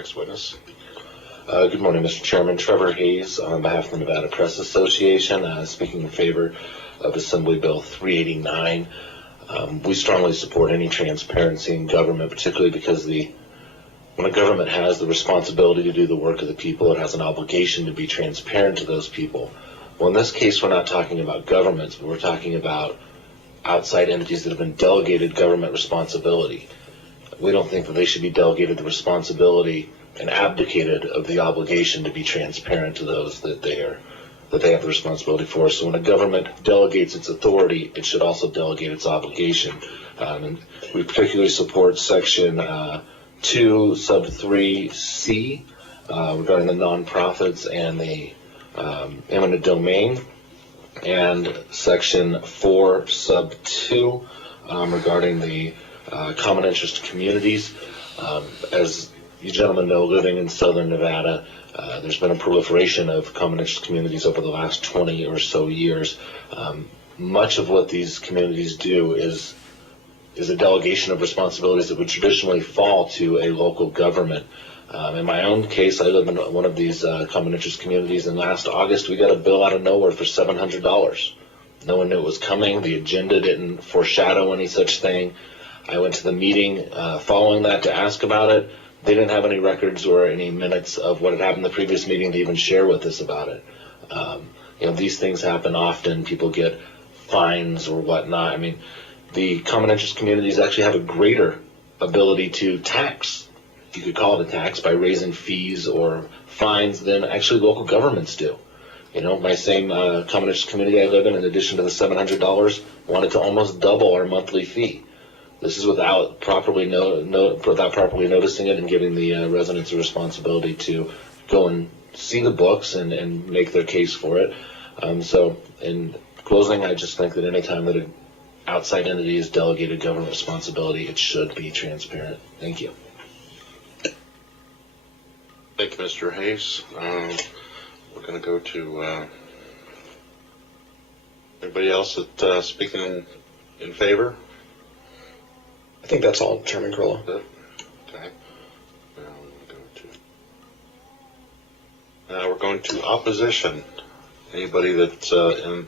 Next witness. Good morning, Mr. Chairman. Trevor Hayes on behalf of the Nevada Press Association, speaking in favor of Assembly Bill 389. We strongly support any transparency in government, particularly because when a government has the responsibility to do the work of the people, it has an obligation to be transparent to those people. Well, in this case, we're not talking about governments, but we're talking about outside entities that have been delegated government responsibility. We don't think that they should be delegated the responsibility and abdicated of the obligation to be transparent to those that they have the responsibility for. So when a government delegates its authority, it should also delegate its obligation. And we particularly support Section 2 sub 3C regarding the nonprofits and the eminent domain, and Section 4 sub 2 regarding the common interest communities. As you gentlemen know, living in southern Nevada, there's been a proliferation of common interest communities over the last 20 or so years. Much of what these communities do is a delegation of responsibilities that would traditionally fall to a local government. In my own case, I live in one of these common interest communities, and last August we got a bill out of nowhere for $700. No one knew it was coming. The agenda didn't foreshadow any such thing. I went to the meeting following that to ask about it. They didn't have any records or any minutes of what had happened in the previous meeting to even share with us about it. These things happen often. People get fines or whatnot. I mean, the common interest communities actually have a greater ability to tax, you could call it a tax, by raising fees or fines than actually local governments do. My same common interest community I live in addition to the $700, wanted to almost double our monthly fee. This is without properly noticing it and giving the residents a responsibility to go and see the books and make their case for it. So in closing, I just think that any time that an outside entity is delegated government responsibility, it should be transparent. Thank you. Thank you, Mr. Hayes. We're going to go to anybody else that's speaking in favor? I think that's all, Chairman Corolla. Okay. Now we're going to opposition. Anybody that's in